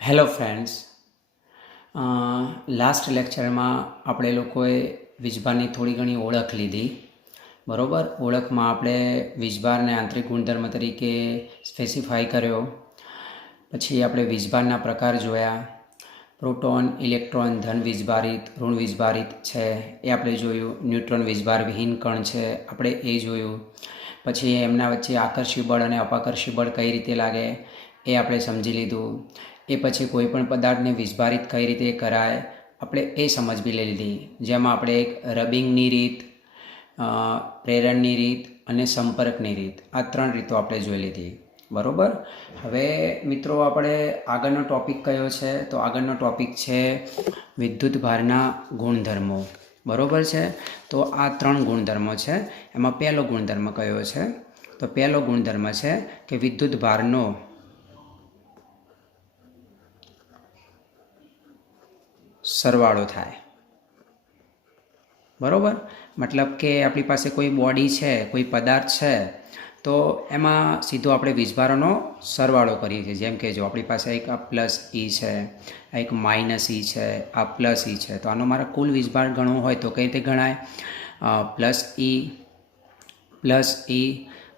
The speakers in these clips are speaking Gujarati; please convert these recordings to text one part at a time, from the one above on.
હેલો ફ્રેન્ડ્સ, લાસ્ટ લેક્ચરમાં આપણે લોકોએ વીજભારની થોડી ઘણી ઓળખ લીધી. બરાબર, ઓળખમાં આપણે વીજભારને આંતરિક ગુણધર્મ તરીકે સ્પેસિફાઈ કર્યો. પછી આપણે વીજભારના પ્રકાર જોયા. પ્રોટોન, ઇલેક્ટ્રોન, ધન વીજભારિત, ઋણ વીજભારિત છે એ આપણે જોયું. ન્યુટ્રોન વીજભાર વિહીન કણ છે આપણે એ જોયું. પછી એમના વચ્ચે આકર્ષી બળ અને અપાકર્ષી બળ કઈ રીતે લાગે એ આપણે સમજી લીધું. એ પછી કોઈપણ પદાર્થને વીજભારિત કઈ રીતે કરાય આપણે એ સમજી લીધી. જેમાં આપણે એક રબિંગની રીત, પ્રેરણની રીત અને સંપર્કની રીત, આ 3 રીતો આપણે જોઈ લીધી. બરાબર. હવે મિત્રો આપણે આગળનો ટૉપિક કયો છે? તો આગળનો ટૉપિક છે વિદ્યુત ભારના ગુણધર્મો. બરાબર છે. તો આ 3 ગુણધર્મો છે. એમાં પહેલો ગુણધર્મ કયો છે? તો પહેલો ગુણધર્મ છે કે વિદ્યુત ભારનો સરવાળો થાય. બરાબર. મતલબ કે આપણી પાસે કોઈ બોડી છે, કોઈ પદાર્થ છે, તો એમાં સીધો આપણે વીજભારોનો સરવાળો કરીએ છીએ. જેમ કે જો આપણી પાસે એક આ પ્લસ ઈ છે, આ એક માઇનસ ઈ છે, આ પ્લસ ઈ છે, તો આનો મારે કુલ વીજભાર ગણવો હોય તો કઈ રીતે ગણાય? પ્લસ ઈ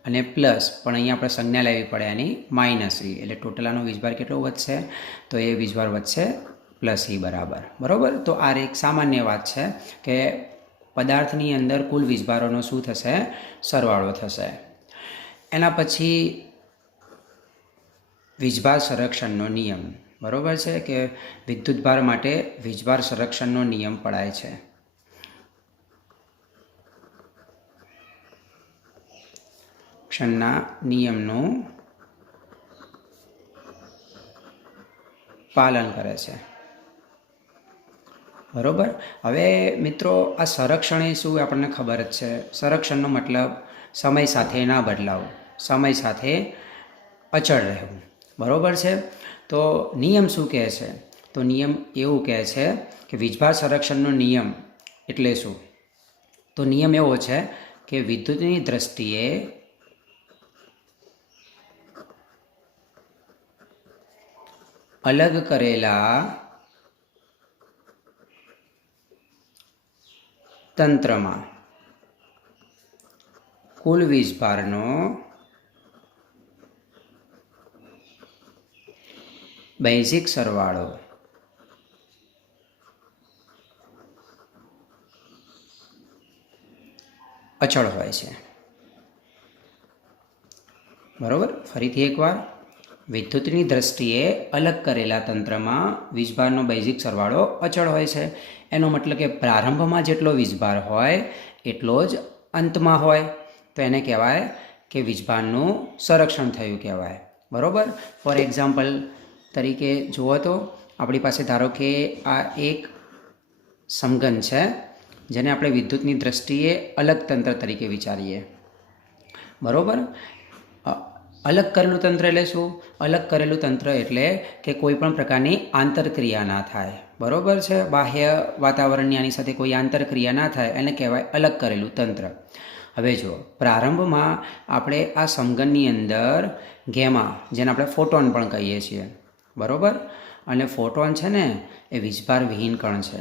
અને પ્લસ, પણ અહીંયા આપણે સંજ્ઞા લેવી પડે એની માઇનસ ઈ, એટલે ટોટલ આનો વીજભાર કેટલો વધશે? તો એ વીજભાર વધશે પ્લસ ઈ બરાબર. બરાબર. તો આ એક સામાન્ય વાત છે કે પદાર્થની અંદર કુલ વીજભારોનો શું થશે? સરવાળો થશે. એના પછી વીજભાર સંરક્ષણનો નિયમ. બરાબર છે કે વિદ્યુતભાર માટે વીજભાર સંરક્ષણનો નિયમ પડાય છે. ક્ષણના નિયમનું પાલન કરે છે. બરાબર. હવે મિત્રો આ સંરક્ષણ એ શું આપણને ખબર જ છે. સંરક્ષણનો મતલબ સમય સાથે ના બદલાવ, સમય સાથે અચળ રહેવું. બરાબર છે. તો નિયમ શું કહે છે? તો નિયમ એવું કહે છે કે વીજભાર સંરક્ષણનો નિયમ એટલે શું? તો નિયમ એવો છે કે વિદ્યુતની દ્રષ્ટિએ અલગ કરેલા તંત્રમાં કુલ વીજભારનો બેઝિક સરવાળો અચળ હોય છે. બરાબર. ફરીથી એકવાર, વિદ્યુતની દ્રષ્ટિએ અલગ કરેલા તંત્રમાં વીજભારનો બેઝિક સરવાળો અચળ હોય છે. એનો મતલબ કે પ્રારંભમાં જેટલો વીજભાર હોય એટલો જ અંતમાં હોય, તો એને કહેવાય કે વીજભારનું સંરક્ષણ થયું કહેવાય. બરાબર. ફોર એક્ઝામ્પલ તરીકે જુઓ તો આપણી પાસે ધારો કે આ એક સમઘન છે જેને આપણે વિદ્યુતની દ્રષ્ટિએ અલગ તંત્ર તરીકે વિચારીએ. બરાબર. અલગ કરેલું તંત્ર એટલે શું? અલગ કરેલું તંત્ર એટલે કે કોઈ પણ પ્રકારની આંતરક્રિયા ના થાય. બરાબર છે. બાહ્ય વાતાવરણની આની સાથે કોઈ આંતરક્રિયા ના થાય એને કહેવાય અલગ કરેલું તંત્ર. હવે જો પ્રારંભમાં આપણે આ સમઘનની અંદર ગેમા, જેને આપણે ફોટોન પણ કહીએ છીએ, બરાબર, અને ફોટોન છે ને એ વીજભાર વિહીન કણ છે.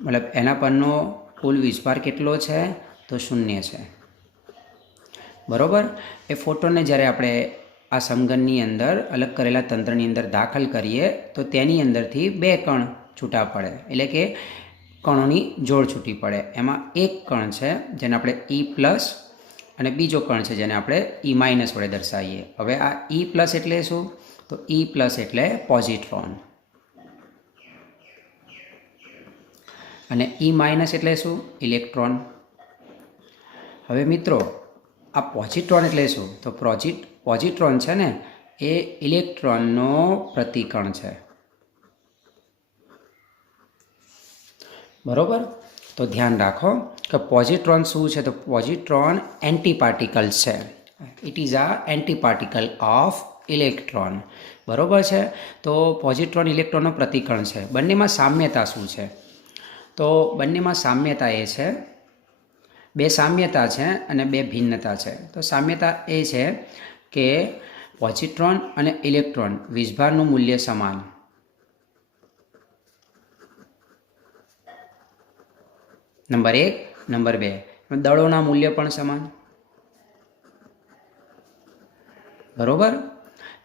મતલબ એના પરનો કુલ વીજભાર કેટલો છે? તો 0 છે. બરાબર. એ ફોટોનને જ્યારે આપણે આ સમઘનની અંદર અલગ કરેલા તંત્રની અંદર દાખલ કરીએ તો તેની અંદરથી 2 કણ છૂટા પડે, એટલે કે કણોની જોડ છૂટી પડે. એમાં એક કણ છે જેને આપણે ઈ પ્લસ અને બીજો કણ છે જેને આપણે ઈ માઇનસ વડે દર્શાવીએ. હવે આ ઈ પ્લસ એટલે શું? તો ઈ પ્લસ એટલે પોઝિટ્રોન અને ઈ માઇનસ એટલે શું? ઇલેક્ટ્રોન. હવે મિત્રો આ પોઝિટ્રોન એટલે શું? તો પોઝિટ્રોન છે ને એ ઇલેક્ટ્રોનનો પ્રતિકણ છે. બરાબર. તો ધ્યાન રાખો કે પોઝિટ્રોન શું છે? તો પોઝિટ્રોન એન્ટીપાર્ટિકલ છે. ઇટ ઇઝ આ એન્ટીપાર્ટિકલ ઓફ ઇલેક્ટ્રોન. બરાબર છે. તો પોઝિટ્રોન ઇલેક્ટ્રોનનો પ્રતિકણ છે. બંનેમાં સામ્યતા શું છે? તો બંનેમાં સામ્યતા એ છે, 2 સામ્યતા છે અને 2 ભિન્નતા છે. તો સામ્યતા એ છે કે પોઝિટ્રોન અને ઇલેક્ટ્રોન વીજભારનું મૂલ્ય સમાન. નંબર 1. નંબર 2, દળોના મૂલ્ય પણ સમાન. બરોબર.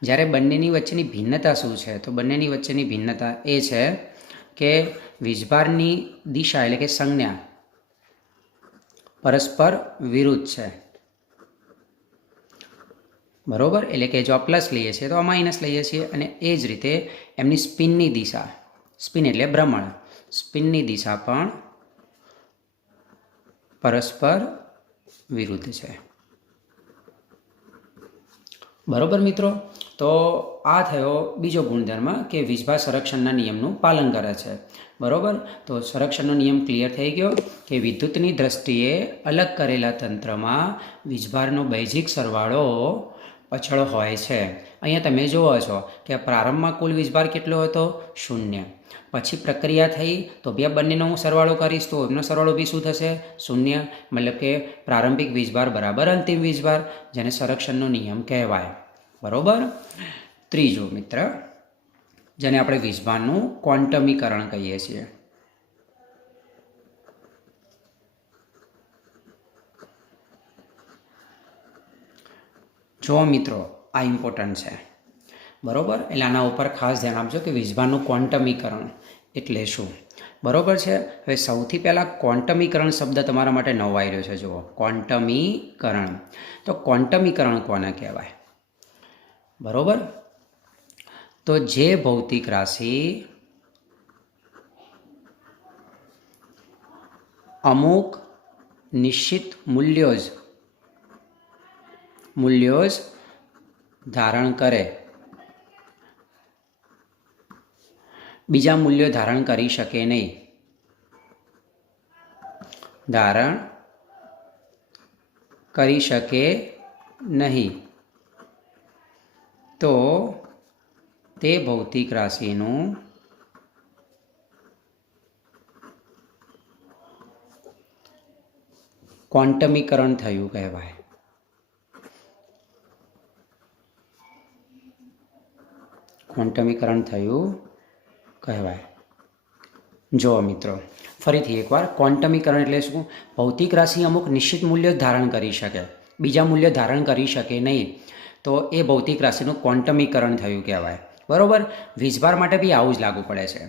જ્યારે બંનેની વચ્ચેની ભિન્નતા શું છે? તો બંનેની વચ્ચેની ભિન્નતા એ છે કે વીજભારની દિશા એટલે કે સંજ્ઞા પરસ્પર વિરુદ્ધ છે. બરોબર. એટલે કે જો આ પ્લસ લઈએ છીએ તો આ માઇનસ લઈએ છીએ, અને એ જ રીતે એમની સ્પિનની દિશા, સ્પિન એટલે ભ્રમણ, સ્પિનની દિશા પણ પરસ્પર વિરુદ્ધ છે. બરોબર મિત્રો. તો આ થયો બીજો ગુણધર્મ કે વીજભાર સંરક્ષણના નિયમનું પાલન કરે છે. બરોબર. તો સંરક્ષણનો નિયમ ક્લિયર થઈ ગયો કે વિદ્યુતની દ્રષ્ટિએ અલગ કરેલા તંત્રમાં વીજભારનો બૈજિક સરવાળો અચળ હોય છે. અહીંયા તમે જુઓ છો કે પ્રારંભમાં કુલ વીજભાર કેટલો હતો? 0. પછી પ્રક્રિયા થઈ તો બે બંનેનો હું સરવાળો કરીશ તો એમનો સરવાળો બી શું થશે? 0. મતલબ કે પ્રારંભિક વીજભાર બરાબર અંતિમ વીજભાર, જેને સંરક્ષણનો નિયમ કહેવાય. બરોબર. ત્રીજો મિત્ર, જેને આપણે વીજભારનું ક્વોન્ટમીકરણ કહીએ છીએ. જો મિત્રો, આ ઇમ્પોર્ટન્ટ છે. બરોબર. એટલે આના ઉપર ખાસ ધ્યાન આપજો કે વીજભારનું ક્વોન્ટમીકરણ એટલે શું. બરોબર છે. હવે સૌથી પહેલાં ક્વોન્ટમીકરણ શબ્દ તમારા માટે નવો આવ્યો છે. જુઓ, ક્વોન્ટમીકરણ. તો ક્વોન્ટમીકરણ કોને કહેવાય? બરોબર. તો જે ભૌતિક રાશિ અમુક નિશ્ચિત મૂલ્યો જ ધારણ કરે, બીજા મૂલ્યો ધારણ કરી શકે નહીં, ધારણ કરી શકે નહીં, તો તે ભૌતિક રાશિનું ક્વોન્ટમીકરણ થયું કહેવાય. ક્વોન્ટમીકરણ થયું કહેવાય. જુઓ મિત્રો, ફરીથી એકવાર, ક્વોન્ટમીકરણ એટલે શું? ભૌતિક રાશિ અમુક નિશ્ચિત મૂલ્ય ધારણ કરી શકે, બીજા મૂલ્ય ધારણ કરી શકે નહીં, તો એ ભૌતિક રાશિનું ક્વોન્ટમીકરણ થયું કહેવાય. બરોબર. વીજભાર માટે બી આવું જ લાગુ પડે છે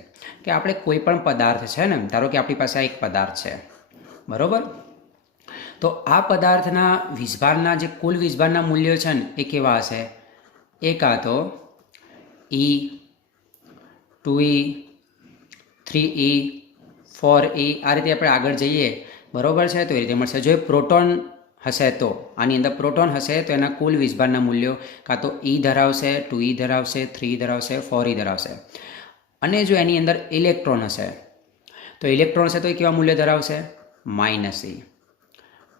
કે આપણે કોઈ પણ પદાર્થ છે ને, ધારો કે આપણી પાસે આ એક પદાર્થ છે. બરોબર. તો આ પદાર્થના વીજભારના જે કુલ વીજભારના મૂલ્યો છે ને એ કેવા હશે? એ કાં તો E, 2E, 3E, 4E, આ રીતે આપણે આગળ જઈએ. બરોબર છે. તો એ રીતે મળશે. જો એ પ્રોટોન હશે તો આની અંદર પ્રોટોન હશે તો એના કુલ વીજભારના મૂલ્યો કાં તો E ધરાવશે, 2E ધરાવશે, 3E ધરાવશે, 4E ધરાવશે. અને જો એની અંદર ઇલેક્ટ્રોન હશે તો ઇલેક્ટ્રોન હશે તો એ કેવા મૂલ્ય ધરાવશે? -E,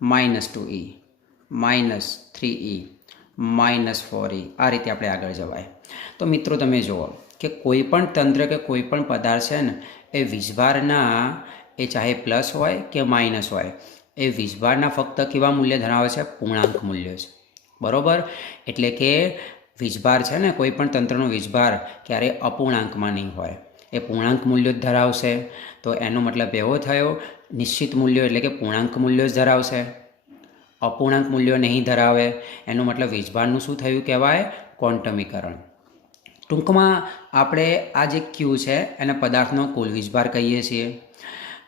-2E, -3E, -4E. આ રીતે આપણે આગળ જવાય. તો મિત્રો તમે જુઓ કે કોઈ પણ તંત્ર કે કોઈ પણ પદાર્થ છે ને એ વીજભારના, એ ચાહે પ્લસ હોય કે માઇનસ હોય, એ વીજભારના ફક્ત કેવા મૂલ્ય ધરાવે છે? પૂર્ણાંક મૂલ્ય છે. બરોબર. એટલે કે વીજભાર છે ને, કોઈ પણ તંત્રનો વીજભાર ક્યારેય અપૂર્ણાંકમાં નહીં હોય, એ પૂર્ણાંક મૂલ્યો જ ધરાવશે. તો એનો મતલબ એવો થયો નિશ્ચિત મૂલ્યો એટલે કે પૂર્ણાંક મૂલ્યો જ ધરાવશે, અપૂર્ણાંક મૂલ્યો નહીં ધરાવે. એનો મતલબ વીજભારનું શું થયું કહેવાય? ક્વોન્ટમીકરણ. ટૂંકમાં આપણે આ જે ક્યુ છે એને પદાર્થનો કુલ વીજભાર કહીએ છીએ.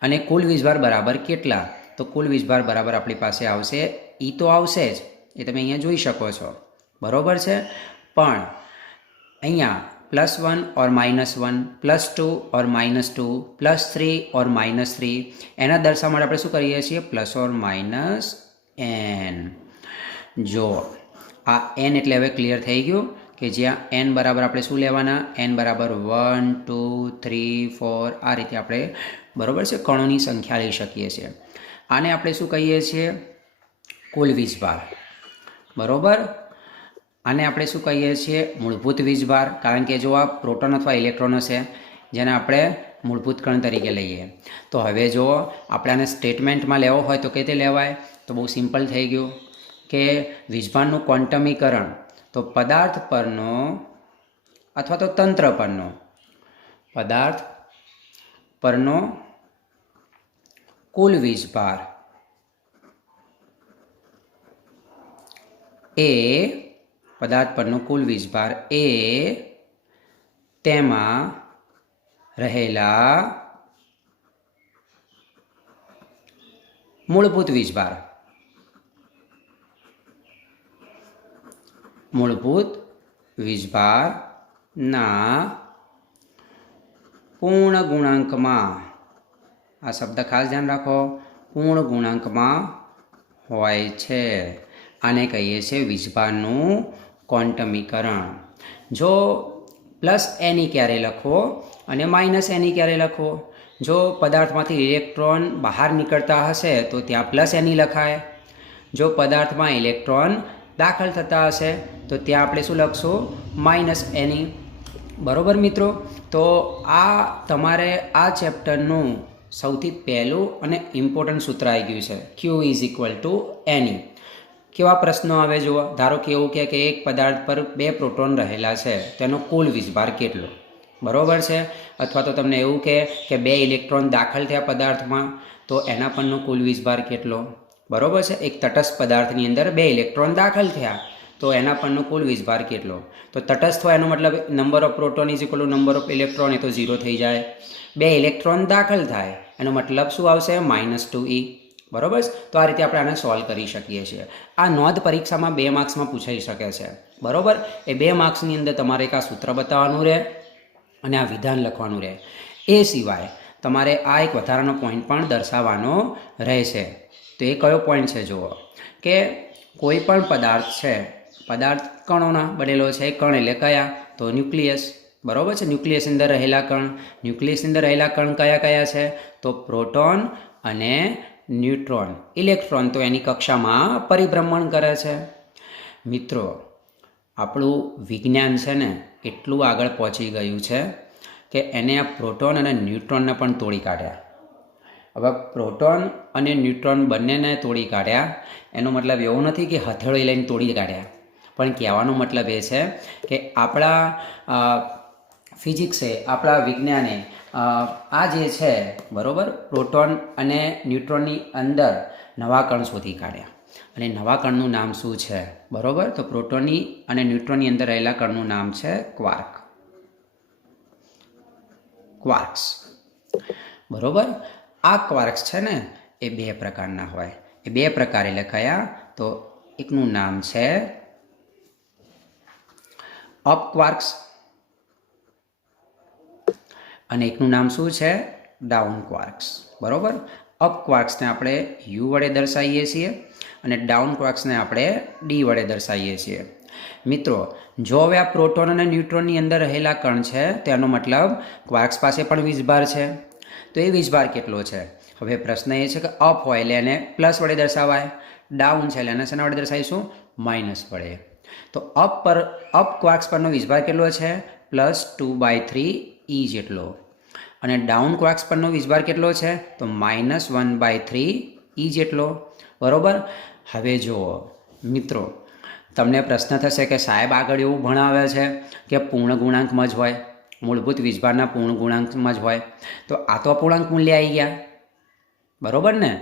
અને કુલ વીજભાર બરાબર કેટલા? તો કુલ વીજભાર બરાબર આપણી પાસે આવશે, E તો આવશે જ, એ તમે અહીંયા જોઈ શકો છો. બરોબર છે. પણ અહીંયા +1 or -1, +2 or -2, +3 or -3, એના દર્શાવવા માટે આપણે શું કરીએ છીએ? +or-n. જો આ n એટલે હવે ક્લિયર થઈ ગયું કે જ્યાં n બરાબર આપણે શું લેવાના? n બરાબર 1, 2, 3, 4, આ રીતે આપણે બરાબર છે કણોની સંખ્યા લઈ શકીએ છીએ. આને આપણે શું કહીએ છીએ? કુલ વીજભાર. બરાબર. આને આપણે શું કહીએ છીએ? મૂળભૂત વીજભાર. કારણ કે જો આ પ્રોટોન અથવા ઇલેક્ટ્રોન હશે જેને આપણે મૂળભૂત કણ તરીકે લઈએ. તો હવે જો આપણે આને સ્ટેટમેન્ટમાં લેવો હોય તો કઈ રીતે લેવાય? તો બહુ સિમ્પલ થઈ ગયું કે વીજભારનું ક્વોન્ટમીકરણ. તો પદાર્થ પરનો અથવા તો તંત્ર પરનો, પદાર્થ પરનો કુલ વીજભાર એ પદાર્થ પરનો કુલ વીજભાર એ તેમાં રહેલા મૂળભૂત વીજભાર, મૂળભૂત વીજભારના પૂર્ણ ગુણાંકમાં, આ શબ્દ ખાસ ધ્યાન રાખો, પૂર્ણ ગુણાંકમાં હોય છે. આને કહીએ છીએ વીજભારનું ક્વોન્ટમીકરણ. જો પ્લસ એની ક્યારે લખવો અને માઇનસ એની ક્યારે લખવો? જો પદાર્થમાંથી ઇલેક્ટ્રોન બહાર નીકળતા હશે તો ત્યાં પ્લસ એની લખાય. જો પદાર્થમાં ઇલેક્ટ્રોન દાખલ થતા હશે તો ત્યાં આપણે શું લખશું? માઇનસ એની. બરાબર મિત્રો? તો આ તમારે આ ચેપ્ટરનું સૌથી પહેલું અને ઇમ્પોર્ટન્ટ સૂત્ર આવી ગયું છે, ક્યુ ઇઝ ઇક્વલ ટુ એની. કેવા પ્રશ્નો આવે જુઓ. ધારો કે એવું કે એક પદાર્થ પર 2 પ્રોટોન રહેલા છે, તેનો કુલ વીજભાર કેટલો? બરાબર છે. અથવા તો તમને એવું કે 2 ઇલેક્ટ્રોન દાખલ થયા પદાર્થમાં, તો એના પરનો કુલ વીજભાર કેટલો? બરાબર છે. એક તટસ્થ પદાર્થની અંદર 2 ઇલેક્ટ્રોન દાખલ થયા તો એના પરનો કુલ વીજભાર કેટલો? તો તટસ્થ હોય એનો મતલબ number of proton is equal to number of electron, એ તો 0 થઈ જાય. 2 ઇલેક્ટ્રોન દાખલ થાય એનો મતલબ શું આવશે? -2e. બરાબર? તો આ રીતે આપણે આને સોલ્વ કરી શકીએ છીએ. આ નોંધ પરીક્ષામાં 2 માર્ક્સમાં પૂછાઈ શકે છે. બરાબર? એ 2 માર્ક્સની અંદર તમારે એક આ સૂત્ર બતાવવાનું રહે અને આ વિધાન લખવાનું રહે. એ સિવાય તમારે આ એક વધારાનો પોઈન્ટ પણ દર્શાવવાનો રહેશે. તો એ કયો પોઈન્ટ છે જુઓ, કે કોઈ પણ પદાર્થ છે, પદાર્થ કણોના બનેલો છે. કણ એટલે કયા? તો ન્યુક્લિયસ. બરાબર છે? ન્યુક્લિયસની અંદર રહેલા કણ. ન્યુક્લિયસની અંદર રહેલા કણ કયા કયા છે? તો પ્રોટોન અને ન્યુટ્રોન. ઇલેક્ટ્રોન તો એની કક્ષામાં પરિભ્રમણ કરે છે. મિત્રો, આપણું વિજ્ઞાન છે ને એટલું આગળ પહોંચી ગયું છે કે એને આ પ્રોટોન અને ન્યુટ્રોનને પણ તોડી કાઢ્યા. હવે પ્રોટોન અને ન્યુટ્રોન બંનેને તોડી કાઢ્યા એનો મતલબ એવો નથી કે હથેળી લઈને તોડી કાઢ્યા, પણ કહેવાનો મતલબ એ છે કે આપણા ફિઝિક્સે, આપણા વિજ્ઞાને આ જે છે, બરાબર, પ્રોટોન અને ન્યુટ્રોનની અંદર નવા કણ શોધી કાઢ્યા. અને નવા કણનું નામ શું છે? બરાબર? તો પ્રોટોનની અને ન્યુટ્રોનની અંદર રહેલા કણનું નામ છે ક્વાર્ક. ક્વાર્ક્સ. બરાબર? આ ક્વાર્ક્સ છે ને એ 2 પ્રકારના હોય. એ 2 પ્રકારે લખાયા. તો એકનું નામ છે અપ ક્વાર્ક્સ અને એકનું નામ શું છે? Down quarks. બરાબર? અપ ક્વાર્ક્સને આપણે યુ વડે દર્શાવીએ છીએ અને ડાઉન ક્વાર્ક્સને આપણે ડી વડે દર્શાવીએ છીએ. મિત્રો, જો હવે આ પ્રોટોન અને ન્યુટ્રોનની અંદર રહેલા કણ છે તેનો મતલબ ક્વાર્ક્સ પાસે પણ વીજભાર છે. તો એ વીજભાર કેટલો છે? હવે પ્રશ્ન એ છે કે અપ હોય એટલે એને પ્લસ વડે દર્શાવાય, ડાઉન છે એટલે એને શેના વડે દર્શાવીશું? માઇનસ વડે. તો અપ ક્વાર્ક્સ પરનો વીજભાર કેટલો છે? +2/3e જેટલો. અને ડાઉન ક્વાર્ક્સ પરનો વીજભાર કેટલો છે? તો -1/3e જેટલો. બરાબર? હવે જુઓ મિત્રો, તમને પ્રશ્ન થશે કે સાહેબ આગળ એવું ભણાવે છે કે પૂર્ણ ગુણાંકમાં જ હોય, મૂળભૂત વીજભારના પૂર્ણ ગુણાંકમાં જ હોય, તો આ તો અપૂર્ણાંક મૂલ્ય આવી ગયા. બરાબર ને?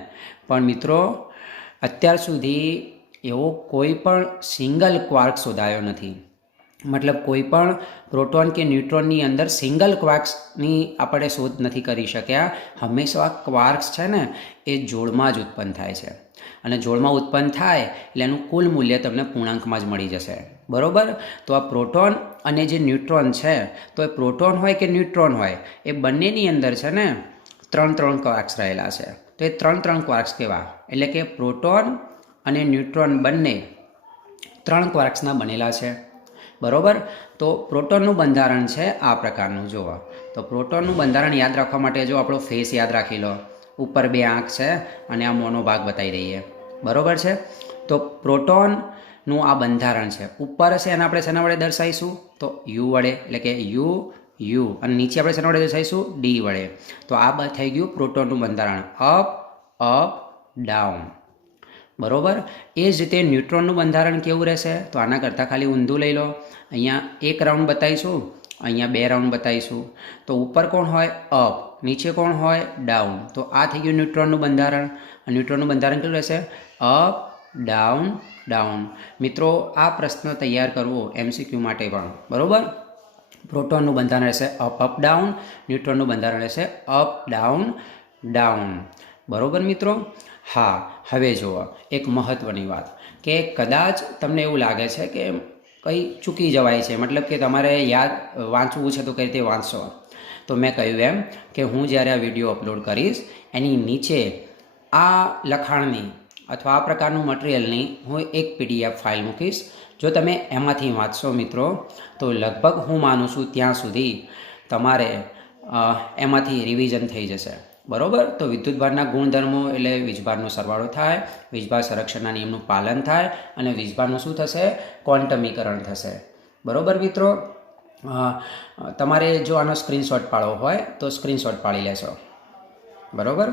પણ મિત્રો, અત્યાર સુધી એવો કોઈ પણ સિંગલ ક્વાર્ક શોધાયો નથી. મતલબ કોઈ પણ પ્રોટોન કે ન્યુટ્રોનની અંદર સિંગલ ક્વાર્ક્સની આપણે શોધ નથી કરી શક્યા. હંમેશા ક્વાર્ક્સ છે ને એ જોડમાં જ ઉત્પન્ન થાય છે, અને જોડમાં ઉત્પન્ન થાય એટલે એનું કુલ મૂલ્ય તમને પૂર્ણાંકમાં જ મળી જશે. બરાબર? તો આ પ્રોટોન અને જે ન્યુટ્રોન છે, તો એ પ્રોટોન હોય કે ન્યુટ્રોન હોય, એ બંનેની અંદર છે ને 3 ક્વાર્ક્સ રહેલા છે. તો એ 3 ક્વાર્ક્સ કેવા? એટલે કે પ્રોટોન અને ન્યુટ્રોન બંને 3 ક્વાર્ક્સના બનેલા છે. બરાબર? તો પ્રોટોનનું બંધારણ છે આ પ્રકારનું. જુઓ, તો પ્રોટોનનું બંધારણ યાદ રાખવા માટે જો આપણો ફેસ યાદ રાખી લો. ઉપર 2 આંખ છે અને આ મોનો ભાગ બતાવી દઈએ. બરાબર છે? તો પ્રોટોનનું આ બંધારણ છે. ઉપર છે એને આપણે શેના વડે દર્શાવીશું? તો યુ વડે, એટલે કે યુ. અને નીચે આપણે શેના વડે દર્શાવીશું? ડી વડે. તો આ થઈ ગયું પ્રોટોનનું બંધારણ. Up, down. બરાબર. એ જ રીતે ન્યુટ્રોનનું બંધારણ કેવું રહેશે? તો આના કરતાં ખાલી ઊંધું લઈ લો. અહીંયા એક રાઉન્ડ બતાવીશું, અહીંયા 2 રાઉન્ડ બતાવીશું. તો ઉપર કોણ હોય? અપ. નીચે કોણ હોય? ડાઉન. તો આ થઈ ગયું ન્યુટ્રોનનું બંધારણ. ન્યુટ્રોનનું બંધારણ કેવું રહેશે? Up, down, down. મિત્રો, આ પ્રશ્ન તૈયાર કરવો MCQ માટે પણ, બરાબર. પ્રોટોનનું બંધારણ રહેશે અપ અપ ડાઉન, ન્યુટ્રોનનું બંધારણ રહેશે અપ ડાઉન ડાઉન. બરાબર મિત્રો. હા, હવે જુઓ એક મહત્ત્વની વાત કે કદાચ તમને એવું લાગે છે કે કંઈ ચૂકી જવાય છે, મતલબ કે તમારે યાદ વાંચવું છે તો કઈ રીતે વાંચશો? તો મેં કહ્યું એમ કે હું જ્યારે આ વિડીયો અપલોડ કરીશ એની નીચે આ લખાણની અથવા આ પ્રકારનું મટીરિયલની હું એક PDF ફાઇલ મૂકીશ. જો તમે એમાંથી વાંચશો મિત્રો તો લગભગ હું માનું છું ત્યાં સુધી તમારે એમાંથી રિવિઝન થઈ જશે. બરાબર. તો વિદ્યુતભારના ગુણધર્મો એટલે વીજભારનો સરવાળો થાય, વીજભાર સંરક્ષણના નિયમનું પાલન થાય અને વીજભારનું શું થશે? ક્વોન્ટમીકરણ થશે. બરાબર મિત્રો. તમારે જો આનો સ્ક્રીનશોટ પાડવો હોય તો સ્ક્રીનશોટ પાડી લેશો. બરાબર.